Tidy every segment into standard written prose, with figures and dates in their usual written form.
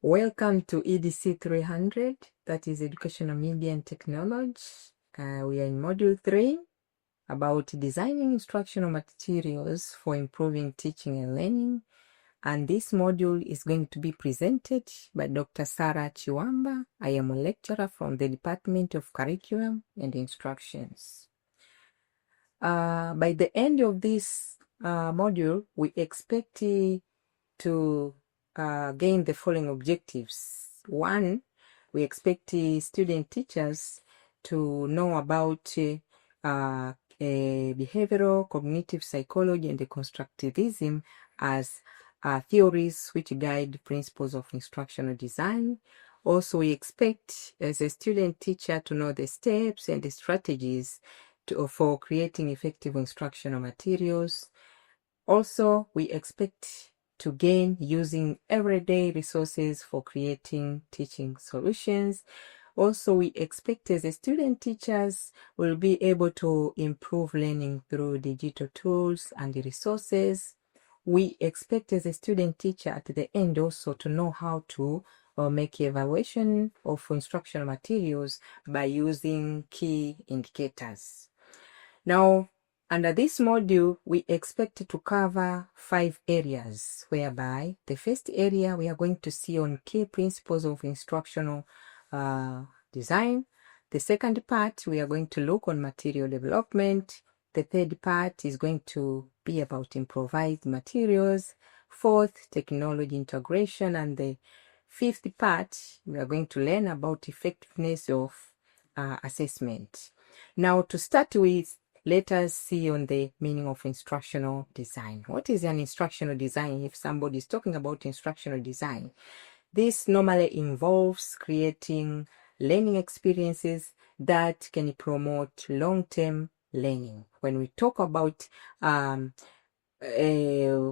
Welcome to EDC 300, that is Educational Media and Technology. We are in Module 3 about designing instructional materials for improving teaching and learning. And this module is going to be presented by Dr. Sarah Chiwamba. I am a lecturer from the Department of Curriculum and Instructions. By the end of this module, we expect to gain the following objectives. One, we expect student teachers to know about behavioral, cognitive psychology, and the constructivism as theories which guide principles of instructional design. Also, we expect as a student teacher to know the steps and the strategies for creating effective instructional materials. Also, we expect to gain using everyday resources for creating teaching solutions. Also, we expect as a student teachers will be able to improve learning through digital tools and resources. We expect as a student teacher at the end also to know how to make evaluation of instructional materials by using key indicators. Now, under this module, we expect to cover 5 areas, whereby the first area we are going to see on key principles of instructional design. The second part, we are going to look on material development. The third part is going to be about improvised materials. Fourth, technology integration. And the fifth part, we are going to learn about effectiveness of assessment. Now, to start with, let us see on the meaning of instructional design. What is an instructional design? If somebody is talking about instructional design, this normally involves creating learning experiences that can promote long-term learning. When we talk about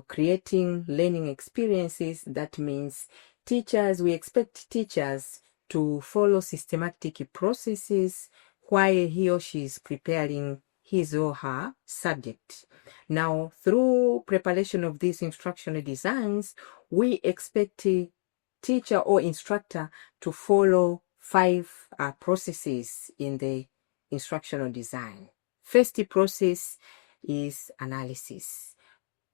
creating learning experiences, that means we expect teachers to follow systematic processes while he or she is preparing his or her subject. Now, through preparation of these instructional designs, we expect a teacher or instructor to follow 5 processes in the instructional design. First process is analysis.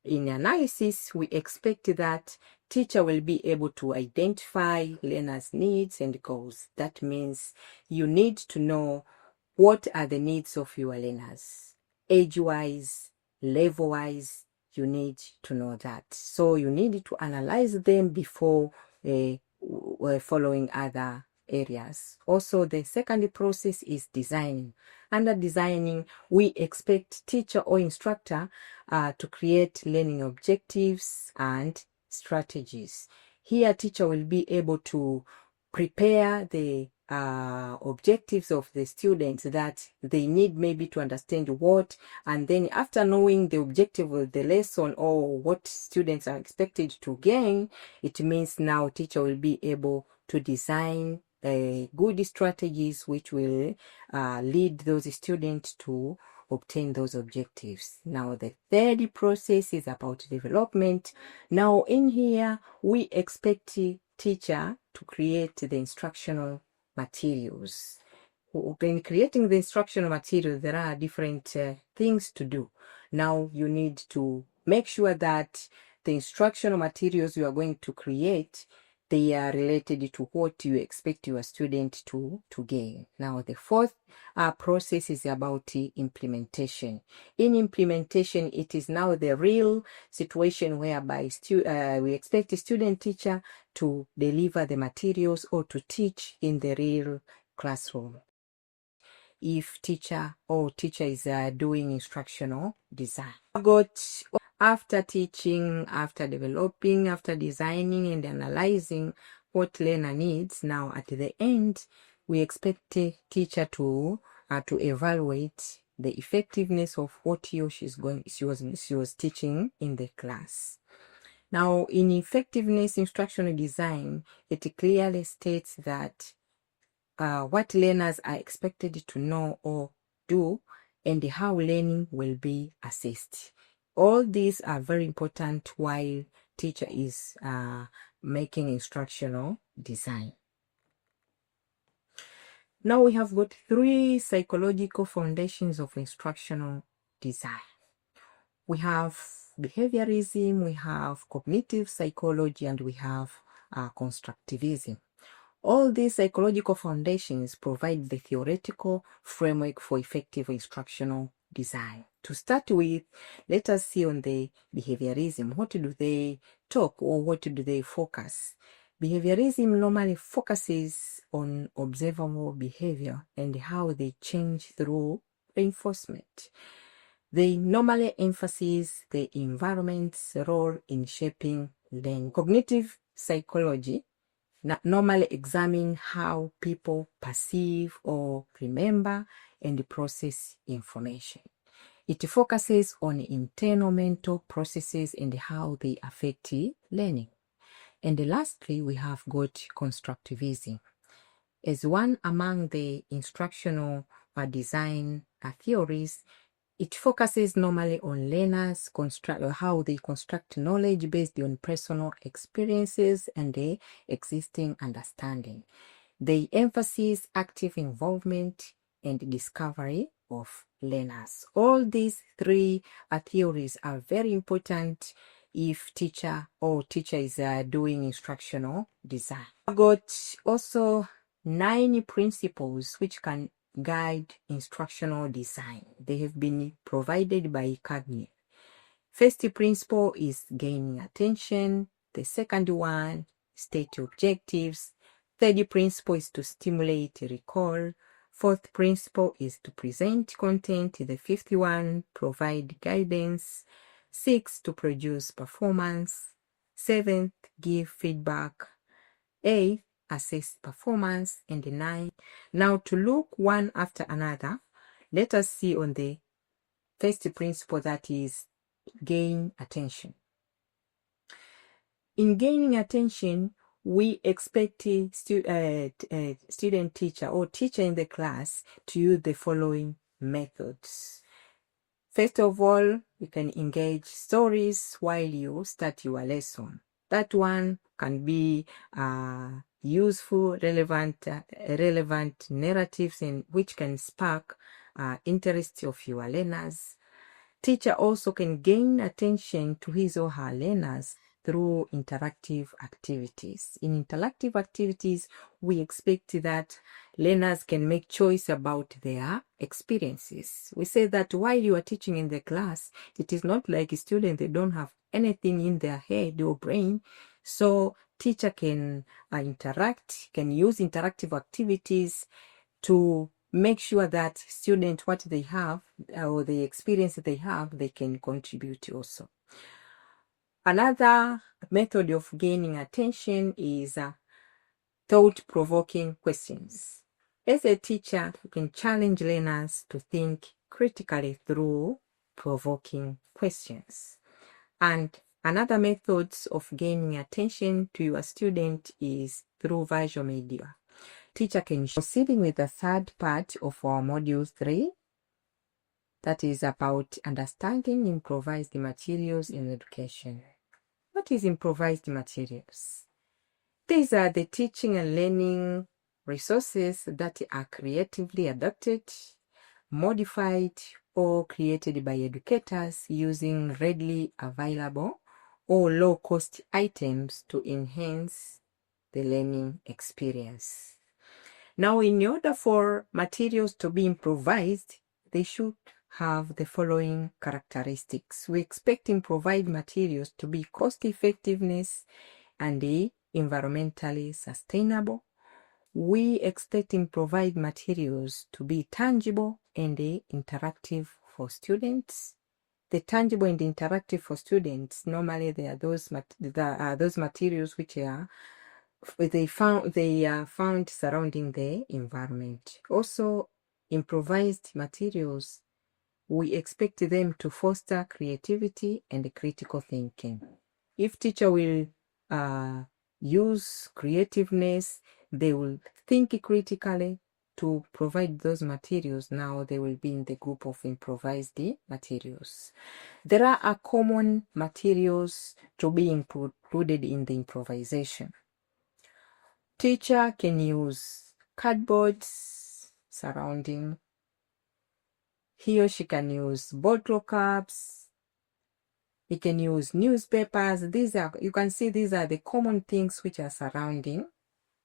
In analysis, we expect that teacher will be able to identify learners' needs and goals. That means you need to know what are the needs of your learners. Age-wise, level-wise, you need to know that. So you need to analyze them before following other areas. Also, the second process is designing. Under designing, we expect teacher or instructor to create learning objectives and strategies. Here, teacher will be able to prepare the objectives of the students that they need maybe to understand what, and then after knowing the objective of the lesson or what students are expected to gain, it means now teacher will be able to design good strategies which will lead those students to obtain those objectives. Now, the third process is about development. Now, in here, we expect teacher to create the instructional materials. When creating the instructional material, there are different things to do. Now, you need to make sure that the instructional materials you are going to create, they are related to what you expect your student to gain. Now, the fourth process is about implementation. In implementation, it is now the real situation whereby we expect a student teacher to deliver the materials or to teach in the real classroom. If teacher is doing instructional design. After teaching, after developing, after designing and analyzing what learner needs, now at the end, we expect a teacher to evaluate the effectiveness of what he or she was teaching in the class. Now, in effectiveness instructional design, it clearly states that what learners are expected to know or do and how learning will be assessed. All these are very important while teacher is making instructional design. Now we have got 3 psychological foundations of instructional design. We have behaviorism, we have cognitive psychology, and we have constructivism. All these psychological foundations provide the theoretical framework for effective instructional design. To start with, let us see on the behaviorism. What do they talk, or what do they focus? Behaviorism normally focuses on observable behavior and how they change through reinforcement. They normally emphasize the environment's role in shaping learning. Cognitive psychology normally examine how people perceive or remember and process information. It focuses on internal mental processes and how they affect learning. And lastly, we have got constructivism. As one among the instructional design theories, it focuses normally on learners how they construct knowledge based on personal experiences and the existing understanding. They emphasize active involvement and discovery of learners. All these 3 theories are very important if teacher is doing instructional design. I've got also 9 principles which can guide instructional design. They have been provided by Gagné. First principle is gaining attention. The second one, state objectives. Third principle is to stimulate recall. Fourth principle is to present content. The fifth one, provide guidance. Sixth, to produce performance. Seventh, give feedback. Eighth, assess performance. And 9. Now to look one after another, let us see on the first principle, that is gain attention. In gaining attention, we expect a student teacher or teacher in the class to use the following methods. First of all, you can engage stories while you start your lesson. That one can be useful, relevant narratives, and which can spark interest of your learners. Teacher also can gain attention to his or her learners through interactive activities. In interactive activities, we expect that learners can make choice about their experiences. We say that while you are teaching in the class, it is not like a student, they don't have anything in their head or brain. So teacher can can use interactive activities to make sure that students, what they have or the experience that they have, they can contribute also. Another method of gaining attention is thought-provoking questions. As a teacher, you can challenge learners to think critically through provoking questions. And another method of gaining attention to your student is through visual media. Teacher can proceeding with the third part of our module 3, that is about understanding improvised materials in education. What is improvised materials? These are the teaching and learning resources that are creatively adapted, modified, or created by educators using readily available or low-cost items to enhance the learning experience. Now, in order for materials to be improvised, they should have the following characteristics. We expect improvised materials to be cost-effectiveness and environmentally sustainable. We expect improvised materials to be tangible and interactive for students. The tangible and interactive for students, normally they are those materials which are found surrounding the environment. Also, improvised materials, we expect them to foster creativity and critical thinking. If teacher will use creativeness, they will think critically to provide those materials. Now they will be in the group of improvised materials. There are common materials to be included in the improvisation. Teacher can use cardboard surrounding. He or she can use bottle caps. He can use newspapers. You can see these are the common things which are surrounding.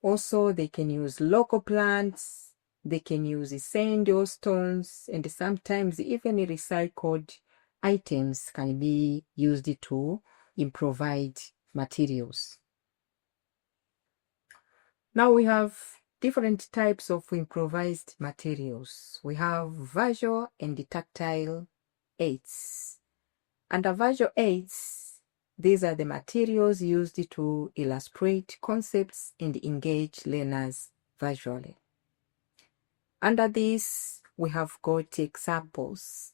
Also, they can use local plants. They can use sand or stones, and sometimes even recycled items can be used to improvise materials. Now we have different types of improvised materials. We have visual and tactile aids. Under visual aids, these are the materials used to illustrate concepts and engage learners visually. Under this, we have got examples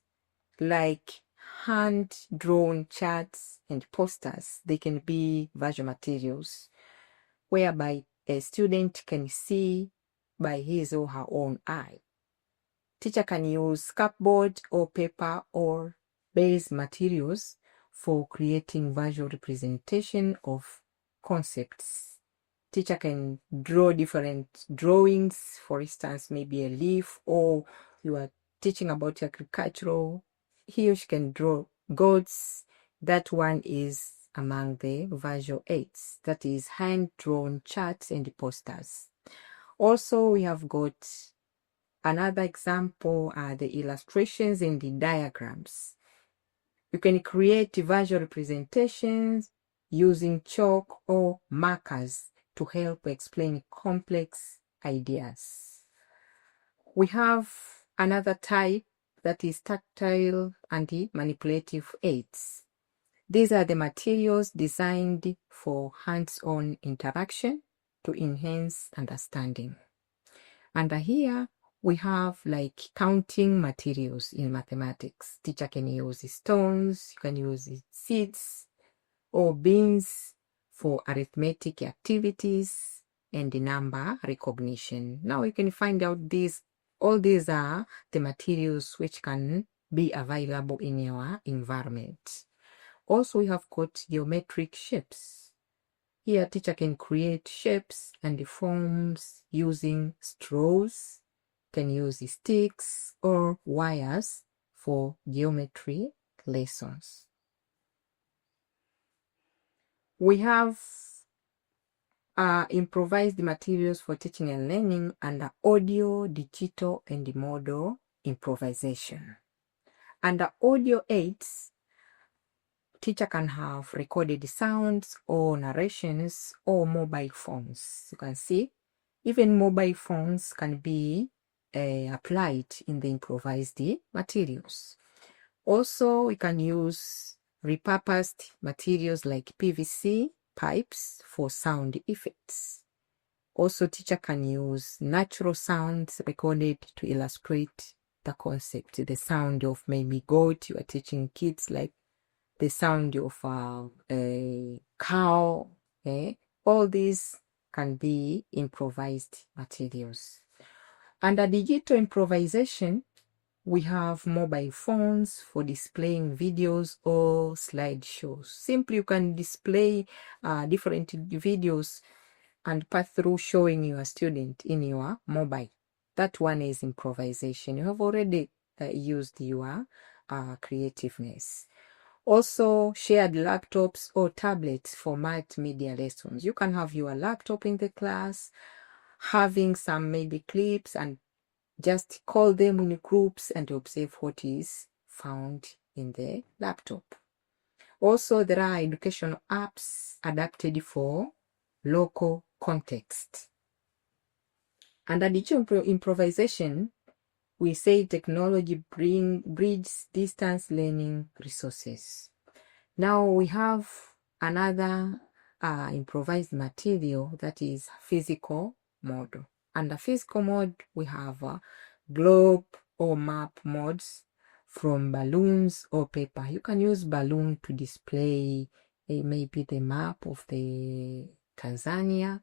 like hand-drawn charts and posters. They can be visual materials whereby a student can see by his or her own eye. Teacher can use cardboard or paper or base materials for creating visual representation of concepts. Teacher can draw different drawings, for instance, maybe a leaf, or you are teaching about agricultural. He or she can draw goats. That one is among the visual aids, that is hand-drawn charts and posters. Also, we have got another example are the illustrations and the diagrams. You can create visual representations using chalk or markers to help explain complex ideas. We have another type that is tactile and manipulative aids. These are the materials designed for hands-on interaction to enhance understanding. Under here, we have like counting materials in mathematics. Teacher can use stones, you can use seeds or beans for arithmetic activities and the number recognition. Now you can find out all these are the materials which can be available in your environment. Also, we have got geometric shapes. Here, teacher can create shapes and forms using straws, can use sticks or wires for geometry lessons. We have improvised materials for teaching and learning under audio, digital, and model improvisation. Under audio aids, teacher can have recorded sounds or narrations or mobile phones. You can see even mobile phones can be applied in the improvised materials. Also, we can use repurposed materials like PVC pipes for sound effects. Also, teacher can use natural sounds recorded to illustrate the concept. The sound of maybe goat, you are teaching kids like the sound of a cow. All these can be improvised materials. Under digital improvisation, we have mobile phones for displaying videos or slideshows. Simply, you can display different videos and pass through showing your student in your mobile. That one is improvisation. You have already used your creativeness. Also, shared laptops or tablets for multimedia lessons. You can have your laptop in the class, having some maybe clips, and just call them in groups and observe what is found in the laptop. Also, there are educational apps adapted for local context. Under digital improvisation, we say technology bridges distance learning resources. Now we have another improvised material that is physical model. Under physical mode, we have globe or map modes from balloons or paper. You can use balloon to display maybe the map of the Tanzania.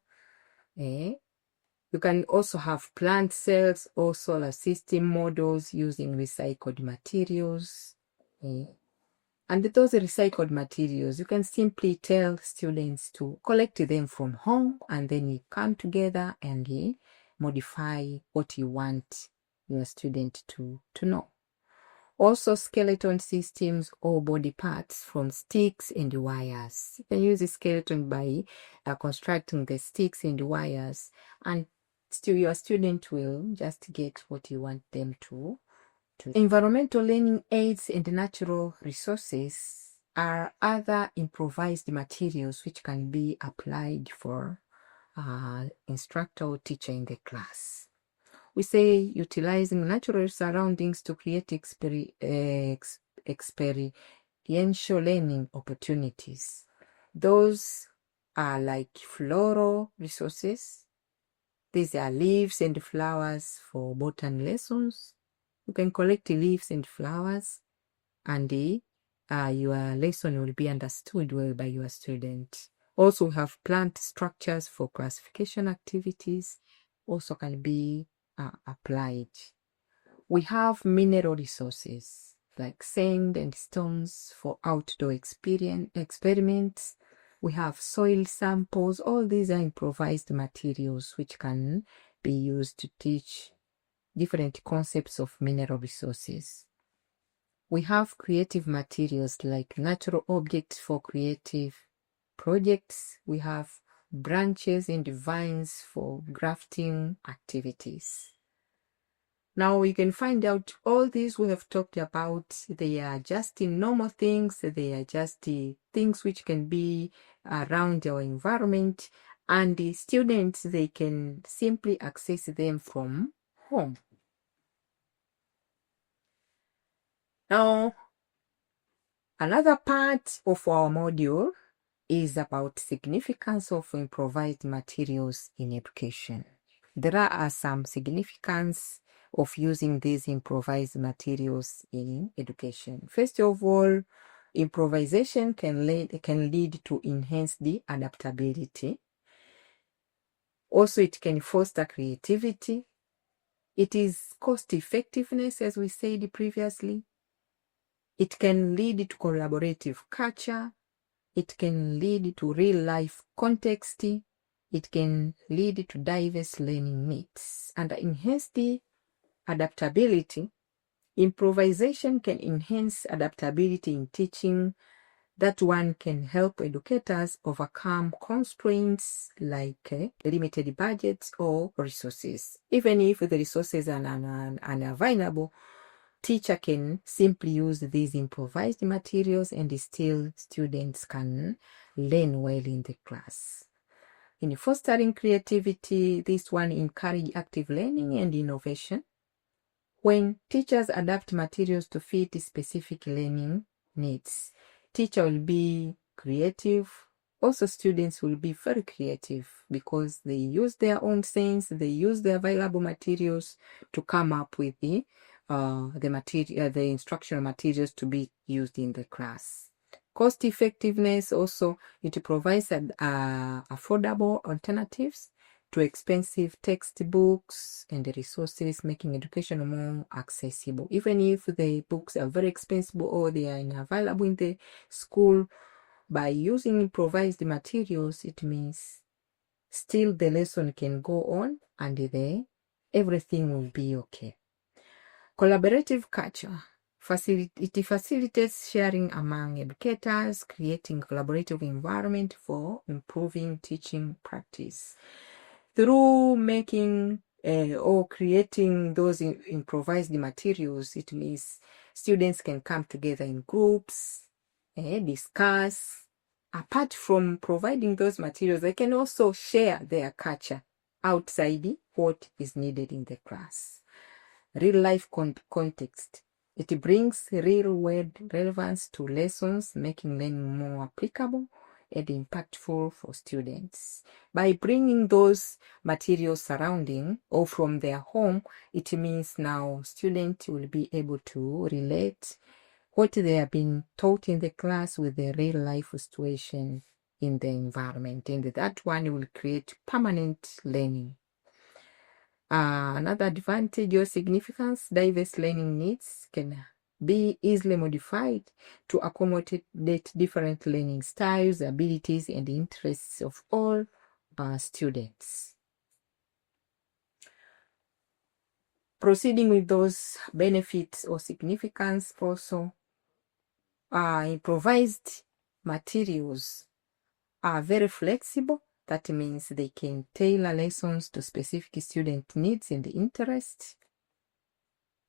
You can also have plant cells or solar system models using recycled materials. And those recycled materials, you can simply tell students to collect them from home, and then you come together and modify what you want your student to know. Also, skeleton systems or body parts from sticks and wires. You can use a skeleton by constructing the sticks and wires, and still your student will just get what you want them to. Environmental learning aids and natural resources are other improvised materials which can be applied for instructor or teacher in the class. We say utilizing natural surroundings to create experiential learning opportunities. Those are like floral resources. These are leaves and flowers for botany lessons. You can collect leaves and flowers, and your lesson will be understood well by your student. Also, we have plant structures for classification activities, also can be applied. We have mineral resources like sand and stones for outdoor experiments. We have soil samples. All these are improvised materials which can be used to teach different concepts of mineral resources. We have creative materials like natural objects for creative projects. We have branches and vines for grafting activities. Now we can find out all these we have talked about. They are just normal things. They are just things which can be around our environment, and the students, they can simply access them from home. Now, another part of our module is about significance of improvised materials in education. There are some significance of using these improvised materials in education. First of all, improvisation can lead to enhance the adaptability. Also, it can foster creativity. It is cost effectiveness, as we said previously. It can lead to collaborative culture. It can lead to real life context. It can lead to diverse learning needs. And enhance the adaptability. Improvisation can enhance adaptability in teaching. That one can help educators overcome constraints like limited budgets or resources. Even if the resources are unavailable, teacher can simply use these improvised materials and still students can learn well in the class. In fostering creativity, this one encourage active learning and innovation. When teachers adapt materials to fit specific learning needs, teacher will be creative. Also, students will be very creative because they use their own sense, they use the available materials to come up with the instructional materials to be used in the class. Cost effectiveness, also it provides affordable alternatives to expensive textbooks and the resources, making education more accessible. Even if the books are very expensive or they are unavailable in the school, by using improvised materials, it means still the lesson can go on and everything will be okay. Collaborative culture. It facilitates sharing among educators, creating collaborative environment for improving teaching practice. Through making or creating those improvised materials, it means students can come together in groups, discuss. Apart from providing those materials, they can also share their culture outside what is needed in the class. Real life context. It brings real world relevance to lessons, making learning more applicable and impactful for students. By bringing those materials surrounding or from their home, it means now students will be able to relate what they have been taught in the class with the real life situation in the environment, and that one will create permanent learning. Another advantage or significance, diverse learning needs can be easily modified to accommodate different learning styles, abilities, and interests of all students. Proceeding with those benefits or significance also, improvised materials are very flexible. That means they can tailor lessons to specific student needs and interests.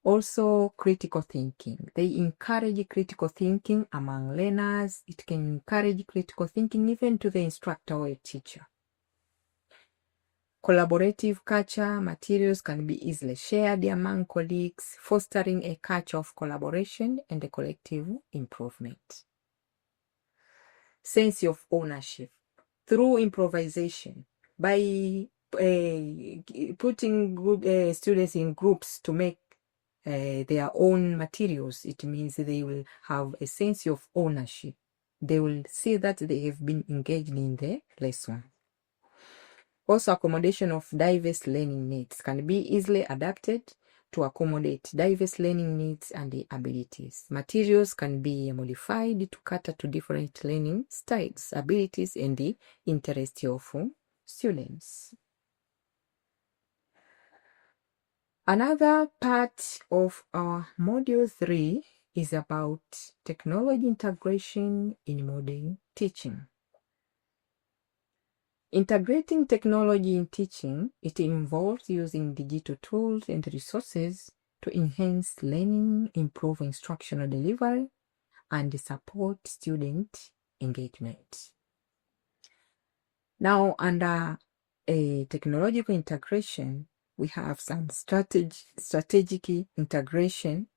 Also, critical thinking. They encourage critical thinking among learners. It can encourage critical thinking even to the instructor or a teacher. Collaborative culture. Materials can be easily shared among colleagues, fostering a culture of collaboration and a collective improvement. Sense of ownership. Through improvisation, by putting students in groups to make their own materials, it means they will have a sense of ownership. They will see that they have been engaged in the lesson. Also, accommodation of diverse learning needs can be easily adapted to accommodate diverse learning needs and the abilities. Materials can be modified to cater to different learning styles, abilities, and the interests of students. Another part of our Module 3 is about technology integration in modern teaching. Integrating technology in teaching, it involves using digital tools and resources to enhance learning, improve instructional delivery, and support student engagement. Now, under a technological integration, we have some strategic integration.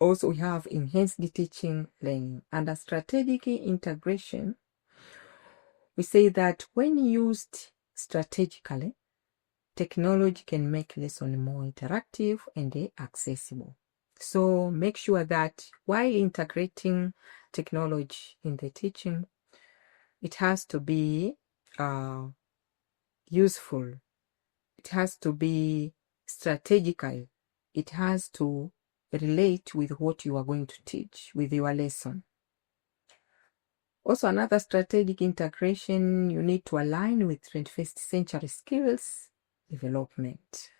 Also, we have enhanced teaching learning. Under strategic integration, we say that when used strategically, technology can make lesson more interactive and accessible. So make sure that while integrating technology in the teaching, it has to be useful. It has to be strategical. It has to relate with what you are going to teach with your lesson. Also, another strategic integration, you need to align with 21st century skills development.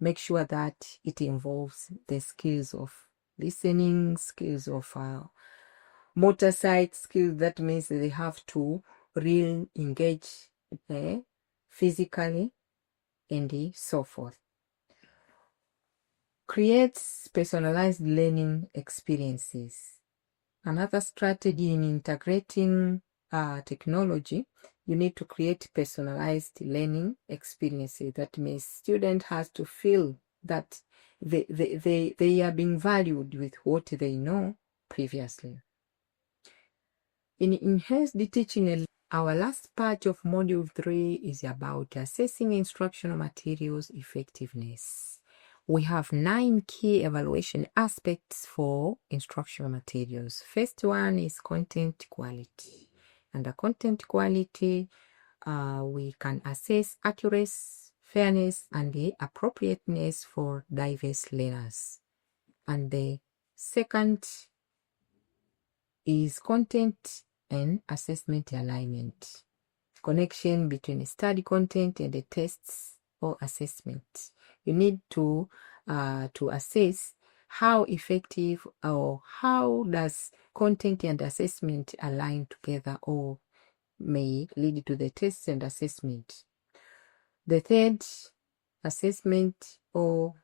Make sure that it involves the skills of listening, skills of motor side skills. That means they have to really engage physically and so forth. Creates personalized learning experiences. Another strategy in integrating technology, you need to create personalized learning experiences. That means student has to feel that they are being valued with what they know previously. In enhanced teaching, our last part of Module 3 is about assessing instructional materials effectiveness. We have 9 key evaluation aspects for instructional materials. First one is content quality. Under content quality, we can assess accuracy, fairness, and the appropriateness for diverse learners. And the second is content and assessment alignment. Connection between study content and the tests or assessment. You need to assess how effective or how does content and assessment align together or may lead to the tests and assessment. The third assessment or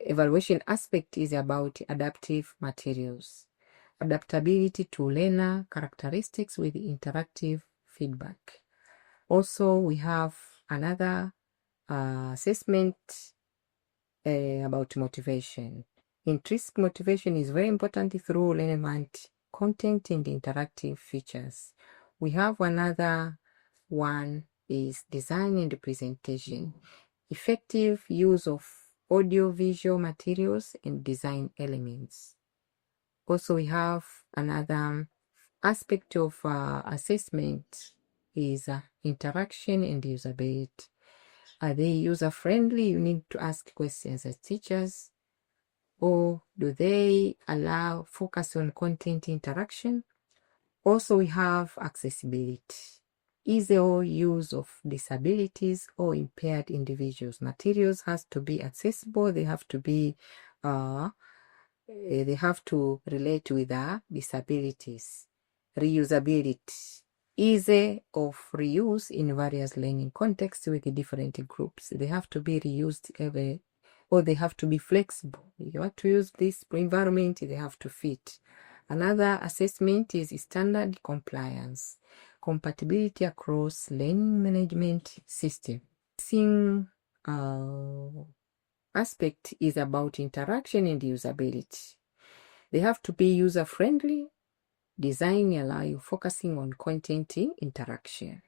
evaluation aspect is about adaptive materials. Adaptability to learner characteristics with interactive feedback. Also, we have another assessment about motivation. Intrinsic motivation is very important through relevant content and interactive features. We have another one is design and presentation. Effective use of audio-visual materials and design elements. Also, we have another aspect of assessment is interaction and usability. Are they user-friendly? You need to ask questions as teachers. or do they allow focus on content interaction? Also, we have accessibility. Easy use of disabilities or impaired individuals. Materials has to be accessible. They have to be they have to relate with disabilities. Reusability. Easy of reuse in various learning contexts with different groups. They have to be reused or they have to be flexible. You want to use this environment, they have to fit. Another assessment is standard compliance, compatibility across learning management system. Aspect is about interaction and usability. They have to be user-friendly. Design allow you focusing on content interaction.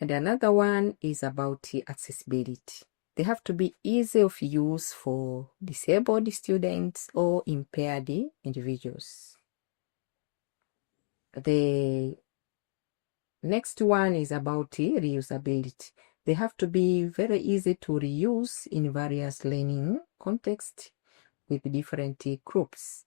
And another one is about accessibility. They have to be easy of use for disabled students or impaired individuals. The next one is about reusability. They have to be very easy to reuse in various learning contexts with different groups.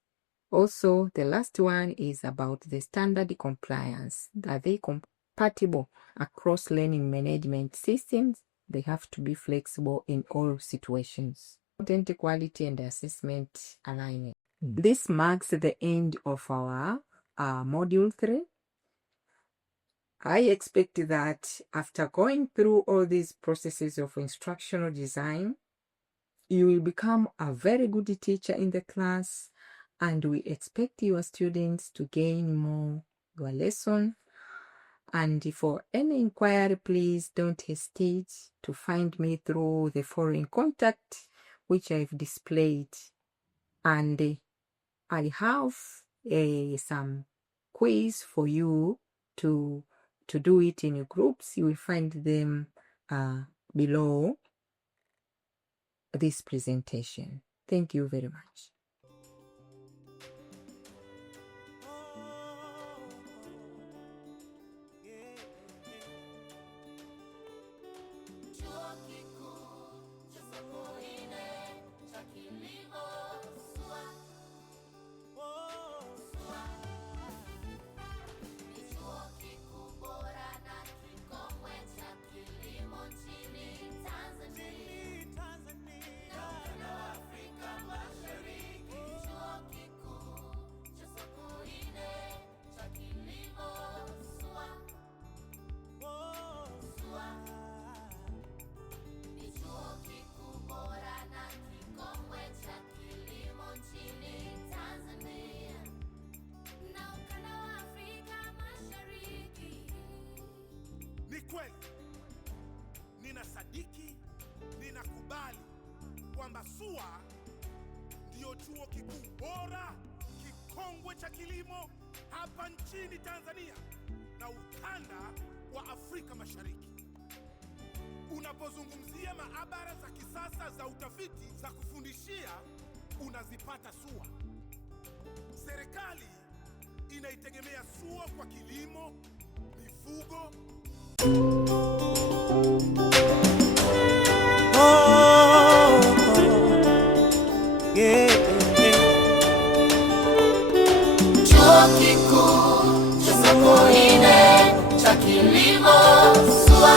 Also, the last one is about the standard compliance. Are they compatible across learning management systems? They have to be flexible in all situations. Content quality and assessment alignment. This marks the end of our module 3. I expect that after going through all these processes of instructional design, you will become a very good teacher in the class, and we expect your students to gain more your lesson. And for any inquiry, please don't hesitate to find me through the following contact which I've displayed. And I have some quiz for you to do it in groups. You will find them below this presentation. Thank you very much. Kweli ninasadiki, ninakubali kwamba SUA ndio chuo kikuu bora kikongwe cha kilimo hapa nchini Tanzania na ukanda wa Afrika Mashariki. Unapozungumzia maabara za kisasa za utafiti za kufundishia, unazipata SUA. Serikali inaitegemea SUA kwa kilimo, mifugo. Chuo kikuu cha Sokoine cha kilimo SUA.